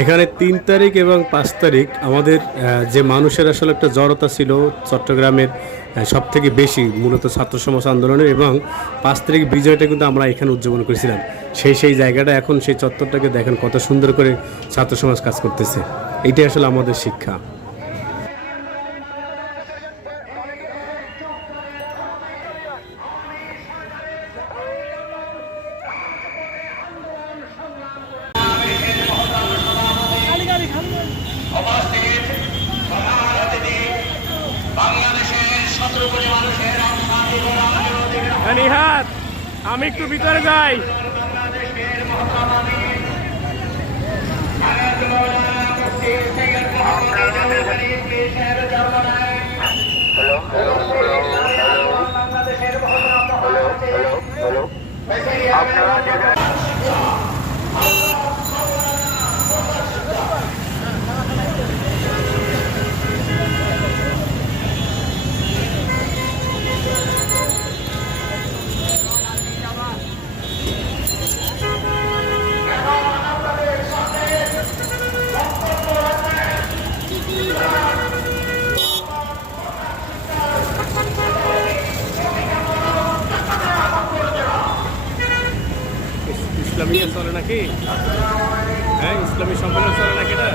এখানে তিন তারিখ এবং পাঁচ তারিখ আমাদের যে মানুষের আসলে একটা জড়তা ছিল চট্টগ্রামের সব থেকে বেশি, মূলত ছাত্র সমাজ আন্দোলনে এবং পাঁচ তারিখ বিজয়টা কিন্তু আমরা এখানে উদযাপন করেছিলাম। সেই সেই জায়গাটা এখন সেই চত্বরটাকে দেখেন কত সুন্দর করে ছাত্র সমাজ কাজ করতেছে। এটাই আসলে আমাদের শিক্ষা। নিহাত আমি একটু ভিতরে যাই। ইসলামী চলে নাকি? হ্যাঁ ইসলামী সম্মেলন চলে নাকি এটা?